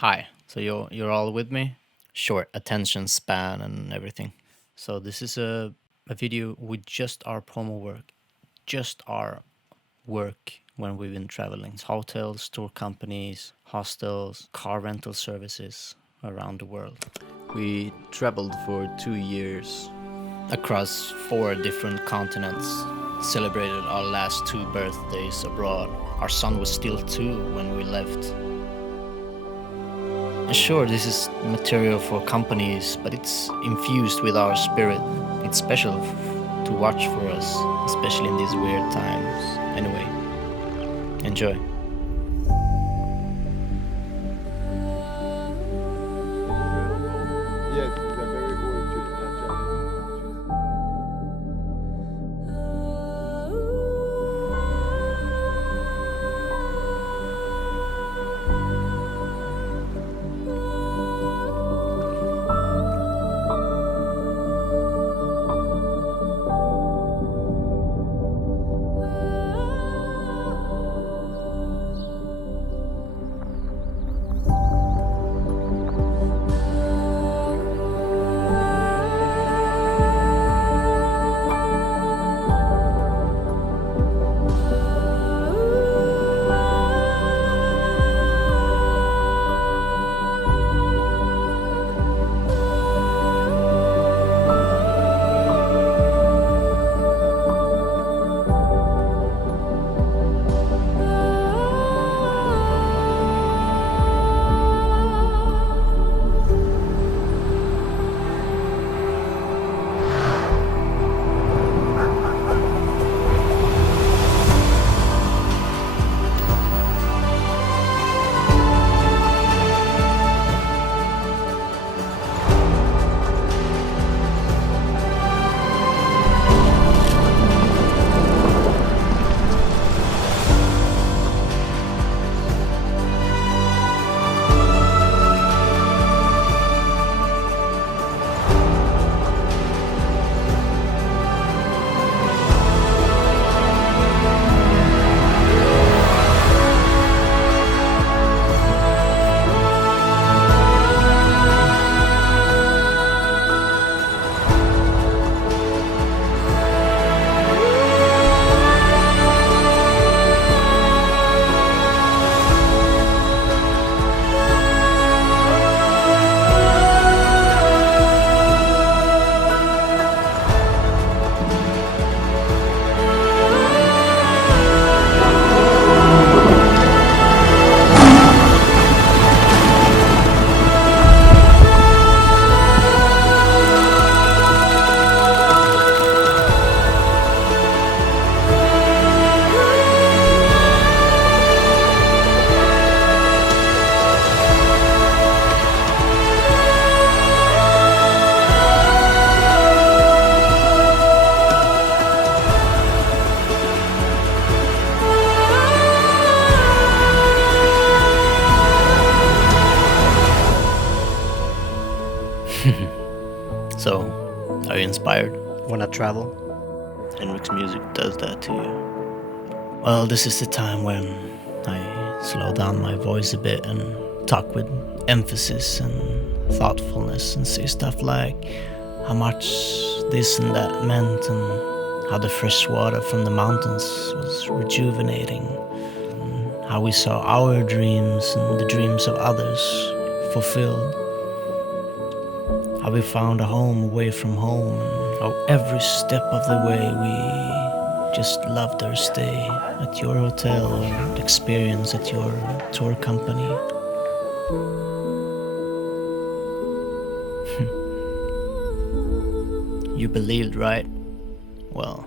Hi. So you're all with me? Short attention span and everything. So this is a video with just our promo work, just our work when we've been traveling. Hotels, tour companies, hostels, car rental services around the world. We traveled for 2 years across 4 different continents. Celebrated our last 2 birthdays abroad. Our son was still 2 when we left. Sure, this is material for companies, but it's infused with our spirit. It's special to watch for us, especially in these weird times. Anyway, enjoy. Yes, it's a very old tree, actually. So, are you inspired? Wanna travel? Henrik's music does that to you. Well, this is the time when I slow down my voice a bit and talk with emphasis and thoughtfulness and say stuff like how much this and that meant and how the fresh water from the mountains was rejuvenating, and how we saw our dreams and the dreams of others fulfilled, how we found a home away from home, and how every step of the way we just loved our stay at your hotel or experience at your tour company. You believed, right? Well,